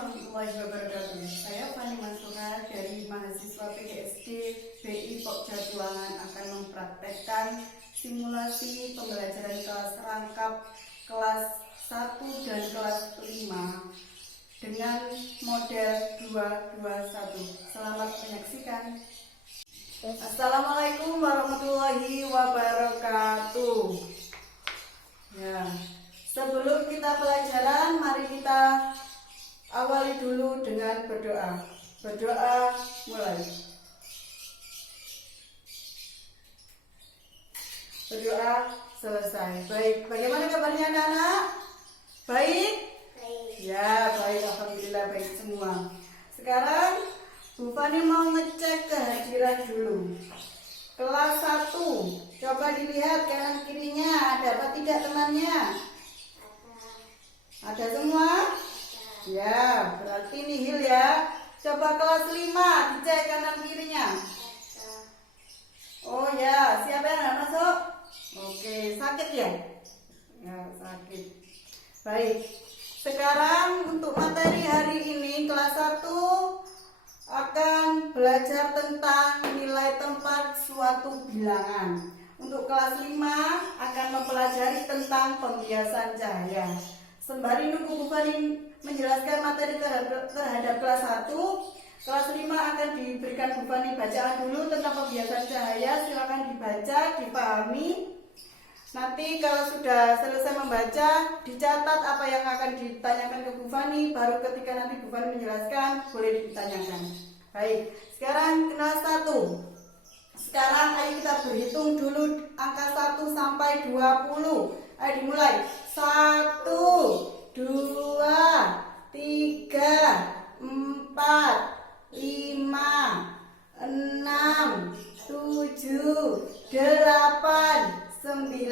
warahmatullahi wabarakatuh. Saya Fani Mansura dari mahasiswa PGSD BI Pokja Juangan akan mempraktekkan simulasi pembelajaran kelas rangkap kelas 1 dan kelas 5 dengan model 221. Selamat menyaksikan. Assalamualaikum warahmatullahi wabarakatuh. Ya, sebelum kita pelajaran, mari kita awali dulu dengan berdoa. Berdoa mulai. Berdoa selesai. Baik, bagaimana kabarnya anak-anak? Baik? Ya, baik. Alhamdulillah baik semua. Sekarang Bu Fani mau ngecek kehadiran dulu. Kelas 1, coba dilihat kanan kirinya, ada apa tidak temannya? Ada semua? Ya, berarti nihil ya. Coba kelas 5, dicek kanan kirinya. Oh ya, siapa yang nggak masuk? Oke, sakit ya? Ya, sakit. Baik, sekarang untuk materi hari ini kelas 1 akan belajar tentang nilai tempat suatu bilangan. Untuk kelas 5 akan mempelajari tentang pembiasan cahaya. Sembari nunggu Bu Fani menjelaskan materi terhadap kelas 1, kelas 5 akan diberikan Bu Fani bacaan dulu tentang pembiasan cahaya. Silakan dibaca, dipahami. Nanti kalau sudah selesai membaca, dicatat apa yang akan ditanyakan ke Bu Fani. Baru ketika nanti Bu Fani menjelaskan, boleh ditanyakan. Baik, sekarang kelas 1. Sekarang ayo kita berhitung dulu angka 1 sampai 20. Ayo dimulai. 1, 2, 3, 4, 5, 6, 7, 8, 9,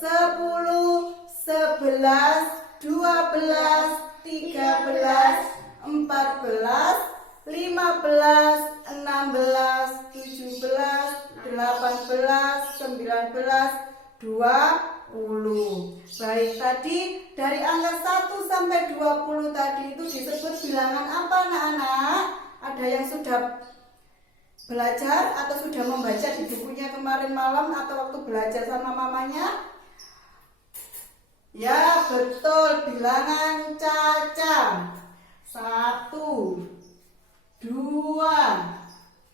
10, 11, 12, 13, 14, 15, 16, 17, 18, 19, 20. Baik, tadi dari angka 1 sampai 20 tadi itu disebut bilangan apa anak-anak? Ada yang sudah belajar atau sudah membaca di bukunya kemarin malam atau waktu belajar sama mamanya? Ya, betul, bilangan caca. 1, 2,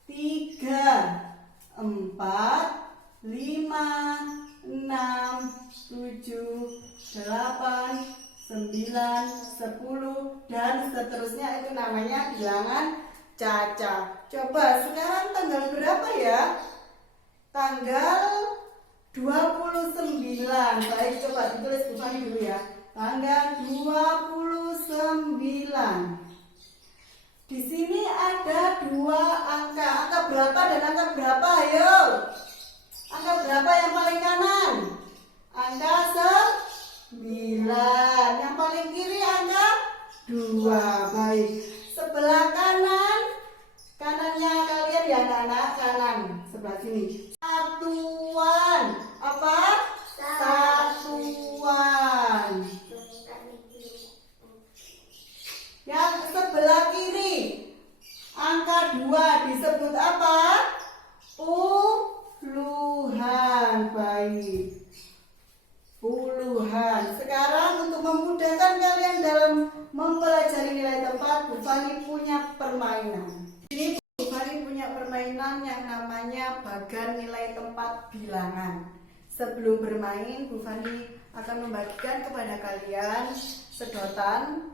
3, 4, 5, 6, 7, 8, 9, 10 dan seterusnya, itu namanya bilangan caca. Coba sekarang tanggal berapa ya? Tanggal 29. Baik, coba ditulis Bu Fani dulu ya. Tanggal 29. Di sini ada 2 angka. Angka berapa dan angka berapa? Ayo. Angka berapa yang paling kanan? Angka 9. Yang paling kiri angka 2. Baik. Sebelah kanan, kanannya kalian ya anak-anak, kanan sebelah sini. Satuan. Apa? Satuan. Yang sebelah kiri, angka 2 disebut apa? Puluhan. Baik, puluhan. Sekarang untuk memudahkan kalian dalam mempelajari nilai tempat, Bu Fani punya permainan. Ini Bu Fani punya permainan yang namanya bagan nilai tempat bilangan. Sebelum bermain, Bu Fani akan membagikan kepada kalian sedotan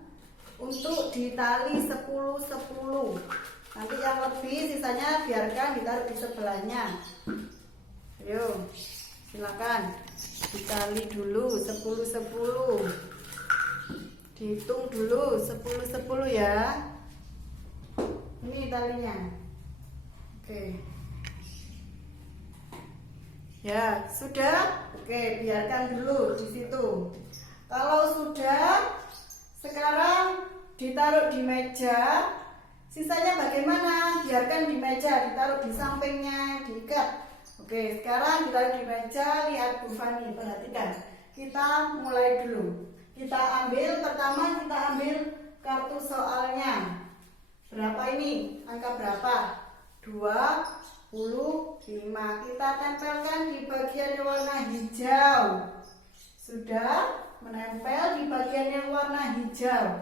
untuk ditali 10-10. Nanti yang lebih sisanya biarkan ditaruh di sebelahnya. Ayo, silakan ditali dulu 10-10. Dihitung dulu 10-10 ya. Ini talinya. Oke. Ya, sudah? Oke, biarkan dulu di situ. Kalau sudah, sekarang ditaruh di meja. Sisanya bagaimana? Biarkan di meja, ditaruh di sampingnya, diikat. Oke, sekarang ditaruh di meja. Lihat Bu Fani, perhatikan. Kita mulai dulu. Pertama kita ambil kartu soalnya. Berapa ini? Angka berapa? 25. Kita tempelkan di bagian yang warna hijau. Sudah menempel di bagian yang warna hijau.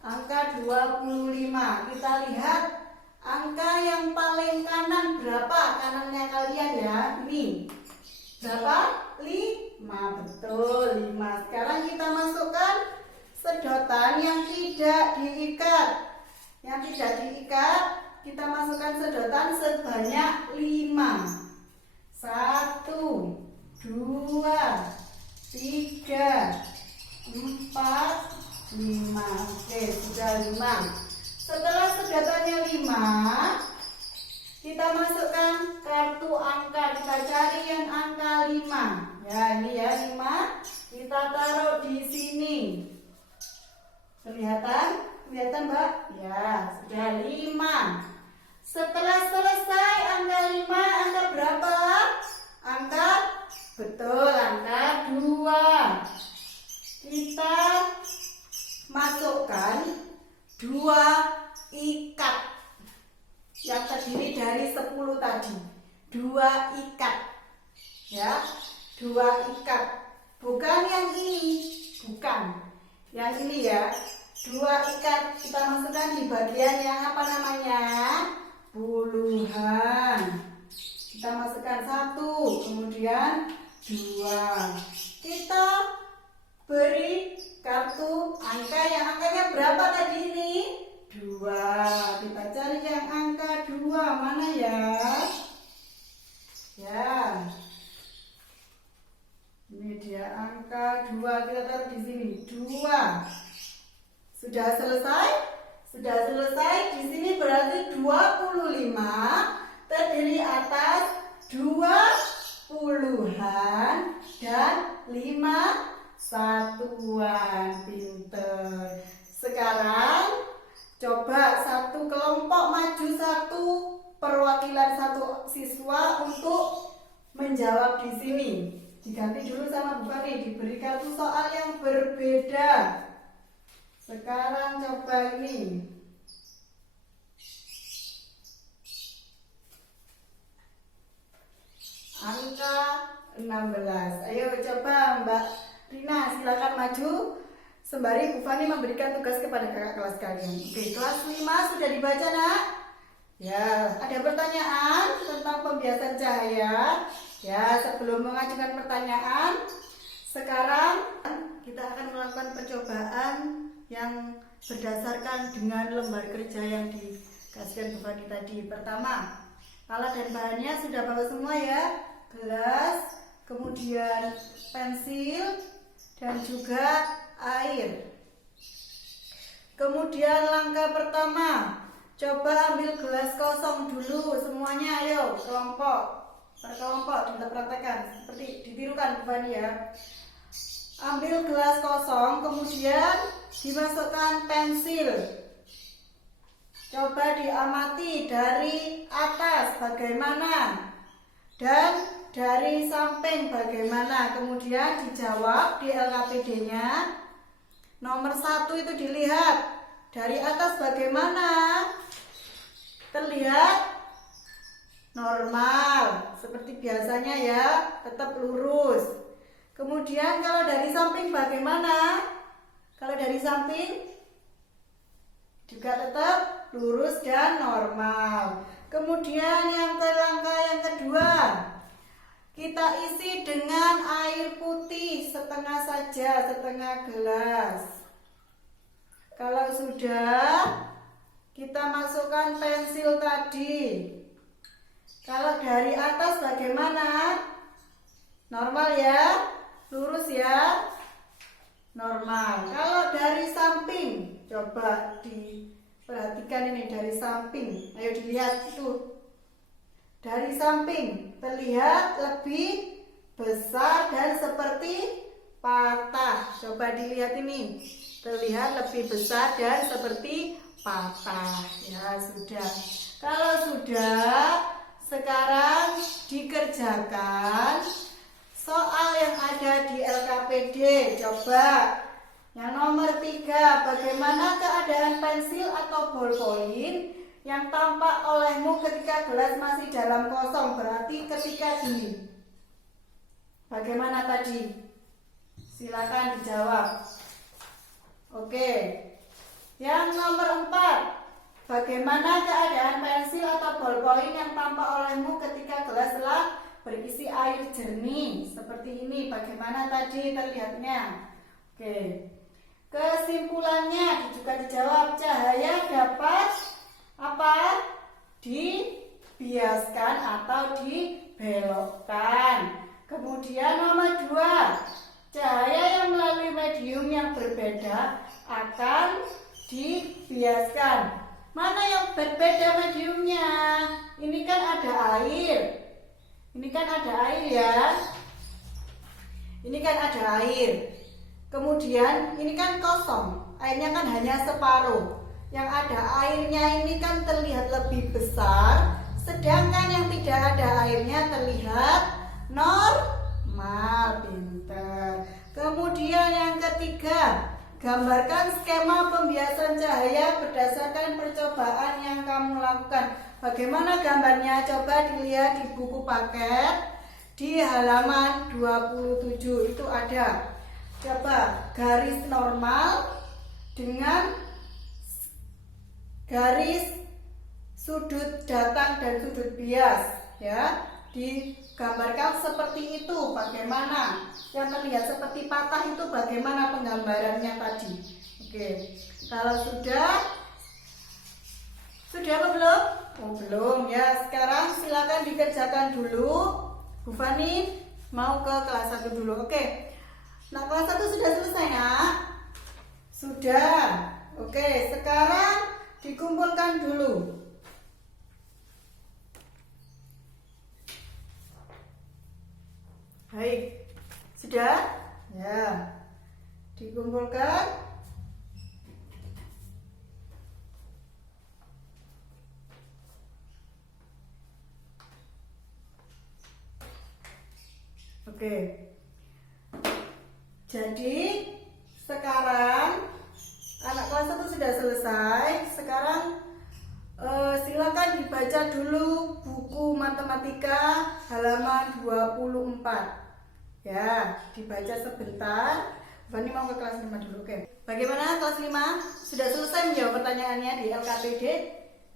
Angka 25. Kita lihat angka yang paling kanan berapa? Kanannya kalian ya. Ini. Berapa? 5. Betul, 5. Sekarang kita masukkan sedotan yang tidak diikat. Yang tidak diikat, kita masukkan sedotan sebanyak 5. 1, 2, 3, 4, 5. Oke, sudah 5. Setelah sedotannya 5, kita masukkan kartu angka. Kita cari yang angka 5. Ya, ini ya 5. Kita taruh di sini. Kelihatan? Kelihatan, Mbak? Ya, sudah 5. Setelah selesai angka 5, angka berapa? Angka, betul, angka 2. Kita masukkan 2 ikat yang terdiri dari 10 tadi. 2 ikat. Ya, 2 ikat. Bukan yang ini, bukan. Yang ini ya. 2 ikat kita masukkan di bagian yang apa namanya? Puluhan. Kita masukkan 1, kemudian 2. Kita beri kartu angka yang angkanya berapa tadi ini? 2. Kita cari yang angka 2. Mana ya? Ya. Ini dia angka 2. Kita taruh di sini. 2. Sudah selesai? Sudah selesai. Di sini berarti 25 terdiri atas 2 puluhan dan 5 satuan. Pinter. Sekarang coba satu kelompok maju, satu perwakilan satu siswa untuk menjawab di sini. Diganti dulu sama Bu Fani, diberi kartu soal yang berbeda. Sekarang coba ini. Angka 16. Ayo coba Mbak Rina, silakan maju. Sembari Bu Fani memberikan tugas kepada kakak kelas kalian. Oke, kelas 5 sudah dibaca, Nak? Ya, ada pertanyaan tentang pembiasan cahaya? Ya, sebelum mengajukan pertanyaan, sekarang kita akan melakukan percobaan yang berdasarkan dengan lembar kerja yang dikasihkan Bu Fani tadi. Pertama, alat dan bahannya sudah bawa semua ya. Gelas, kemudian pensil, dan juga air. Kemudian langkah pertama, coba ambil gelas kosong dulu semuanya. Ayo, kelompok per kelompok dipraktekkan seperti ditirukan Bu Fani ya. Ambil gelas kosong, kemudian dimasukkan pensil. Coba diamati dari atas bagaimana dan dari samping bagaimana. Kemudian dijawab di LKPD-nya. Nomor 1 itu dilihat dari atas bagaimana. Terlihat normal seperti biasanya ya, tetap lurus. Kemudian kalau dari samping bagaimana? Kalau dari samping juga tetap lurus dan normal. Kemudian langkah yang kedua, kita isi dengan air putih setengah saja, setengah gelas. Kalau sudah, kita masukkan pensil tadi. Kalau dari atas bagaimana? Normal ya? Lurus ya? Normal. Kalau dari samping, coba diperhatikan ini dari samping. Ayo dilihat itu. Dari samping terlihat lebih besar dan seperti patah. Coba dilihat ini. Terlihat lebih besar dan seperti patah. Ya, sudah. Kalau sudah, sekarang dikerjakan soal yang ada di LKPD. Coba Yang nomor 3, bagaimana keadaan pensil atau ballpoint yang tampak olehmu ketika gelas masih dalam kosong, berarti ketika dingin. Bagaimana tadi? Silakan dijawab. Oke. Yang nomor 4, bagaimana keadaan pensil atau ballpoint yang tampak olehmu ketika gelas telah berisi air jernih seperti ini? Bagaimana tadi terlihatnya? Oke. Kesimpulannya juga dijawab, cahaya dapat apa? Dibiaskan atau dibelokkan. Kemudian nomor 2, cahaya yang melalui medium yang berbeda akan dibiaskan. Mana yang berbeda mediumnya? Ini kan ada air. Ini kan ada air ya. Ini kan ada air. Kemudian ini kan kosong. Airnya kan hanya separuh. Yang ada airnya ini kan terlihat lebih besar, sedangkan yang tidak ada airnya terlihat normal. Pinter. Kemudian yang ketiga, gambarkan skema pembiasan cahaya berdasarkan percobaan yang kamu lakukan. Bagaimana gambarnya? Coba dilihat di buku paket di halaman 27 itu ada. Coba garis normal dengan garis sudut datang dan sudut bias, ya. Digambarkan seperti itu. Bagaimana? Yang terlihat seperti patah itu bagaimana penggambarannya tadi? Oke. Kalau sudah apa belum? Oh, belum ya. Sekarang silakan dikerjakan dulu. Bu Fani mau ke kelas 1 dulu. Oke. Nah, kelas 1 sudah selesai, Nak? Sudah. Oke, sekarang dikumpulkan dulu. Baik, sudah? Ya, dikumpulkan. Oke. Jadi, sekarang anak kelas 1 sudah selesai. Sekarang silakan dibaca dulu buku matematika halaman 24. Ya, dibaca sebentar. Fani mau ke kelas 5 dulu, oke. Bagaimana kelas 5? Sudah selesai menjawab pertanyaannya di LKPD?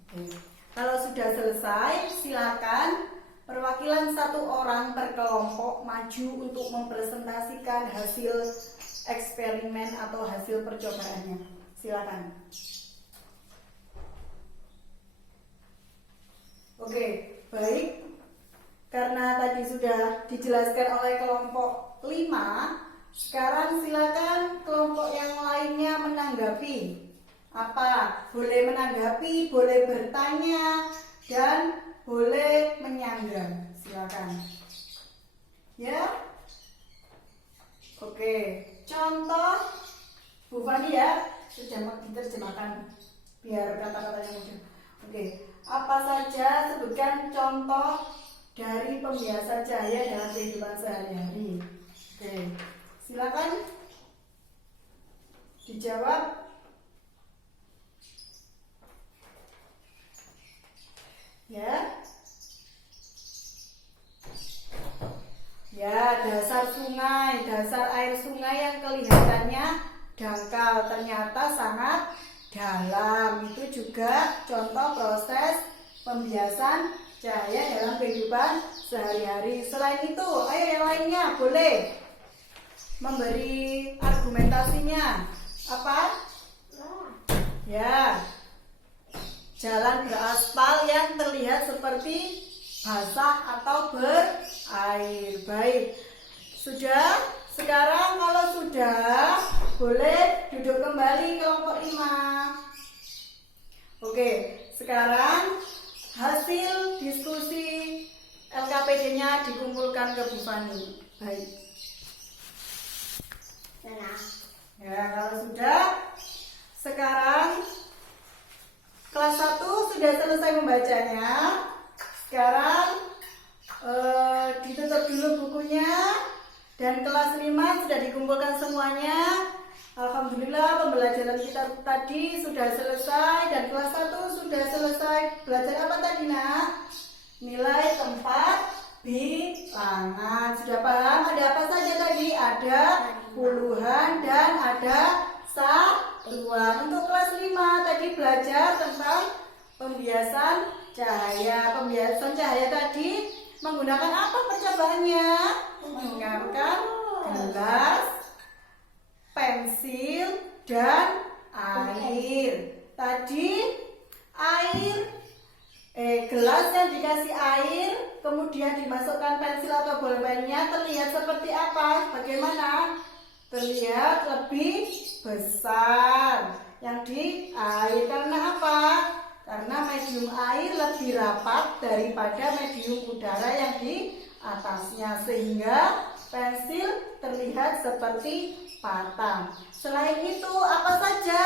Oke. Kalau sudah selesai, silakan perwakilan 1 orang per kelompok maju untuk mempresentasikan hasil eksperimen atau hasil percobaannya. Silakan. Oke, baik. Karena tadi sudah dijelaskan oleh kelompok 5, sekarang silakan kelompok yang lainnya menanggapi. Apa? Boleh menanggapi, boleh bertanya, dan boleh menyanggah. Silakan. Ya. Oke. Contoh Bu Fani ya, diterjemahkan biar kata-katanya mudah. Oke. Apa saja sebutkan contoh dari pembiasan cahaya dalam kehidupan sehari-hari. Oke, silakan dijawab. Ya. Ya, dasar sungai, dasar air sungai yang kelihatannya dangkal ternyata sangat dalam. Itu juga contoh proses pembiasan cahaya dalam kehidupan sehari-hari. Selain itu, ayo yang lainnya boleh memberi argumentasinya. Apa? Ya, jalan beraspal yang terlihat seperti basah atau berair. Baik, sudah? Sekarang kalau sudah, boleh duduk kembali kelompok 5. Oke, sekarang hasil diskusi LKPD-nya dikumpulkan ke Bu Fani. Baik. Ya, kalau sudah, sekarang kelas 1 sudah selesai membacanya. Sekarang ditutup dulu bukunya. Dan kelas 5 sudah dikumpulkan semuanya. Alhamdulillah pembelajaran kita tadi sudah selesai dan kelas 1 sudah selesai. Belajar apa tadi nak? Nilai tempat bilangan. Sudah paham ada apa saja tadi? Ada puluhan dan ada satuan. Untuk kelas 5 tadi belajar tentang pembiasan cahaya. Pembiasan cahaya tadi menggunakan apa percobaannya? Menggunakan gelas, pensil, dan air. Tadi gelas yang dikasih air, kemudian dimasukkan pensil atau bolpennya, terlihat seperti apa? Bagaimana? Terlihat lebih besar yang di air. Karena apa? Karena medium air lebih rapat daripada medium udara yang di atasnya, sehingga pensil terlihat seperti patah. Selain itu apa saja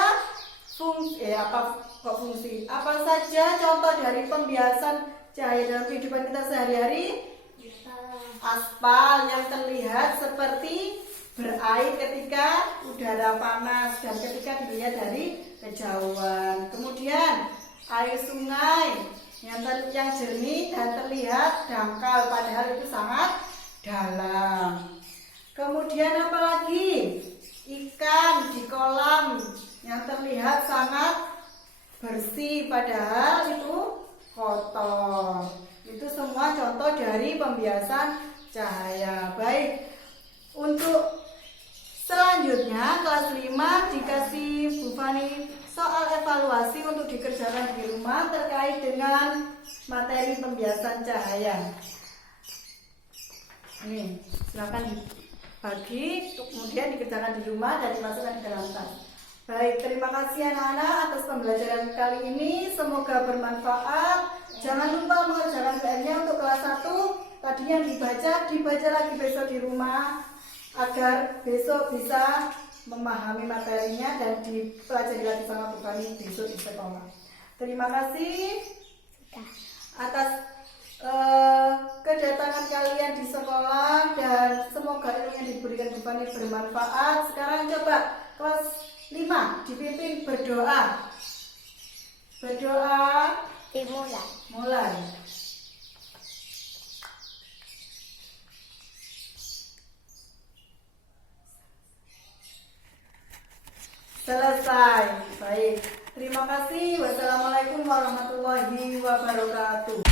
apa saja contoh dari pembiasan cahaya dalam kehidupan kita sehari-hari? Aspal yang terlihat seperti berair ketika udara panas dan ketika dilihat dari kejauhan. Kemudian air sungai yang jernih dan terlihat dangkal padahal itu sangat dalam. Kemudian apa lagi? Ikan di kolam yang terlihat sangat bersih padahal itu kotor. Itu semua contoh dari pembiasan cahaya. Baik, untuk selanjutnya kelas 5 dikasih Bu Fani soal evaluasi untuk dikerjakan di rumah terkait dengan materi pembiasan cahaya. Ini silakan dibagi, kemudian dikerjakan di rumah dan dimasukkan di dalam tas. Baik, terima kasih anak-anak atas pembelajaran kali ini. Semoga bermanfaat. Jangan lupa mengerjakan PR-nya untuk kelas 1. Tadi yang dibaca lagi besok di rumah agar besok bisa memahami materinya dan dipelajari lagi sama Bu Fani besok di sekolah. Terima kasih atas kedatangan kalian di sekolah dan semoga ilmu yang diberikan Bu Fani bermanfaat. Sekarang coba kelas 5 dipimpin berdoa. Berdoa mulai. Selesai. Baik. Terima kasih. Wassalamualaikum warahmatullahi wabarakatuh.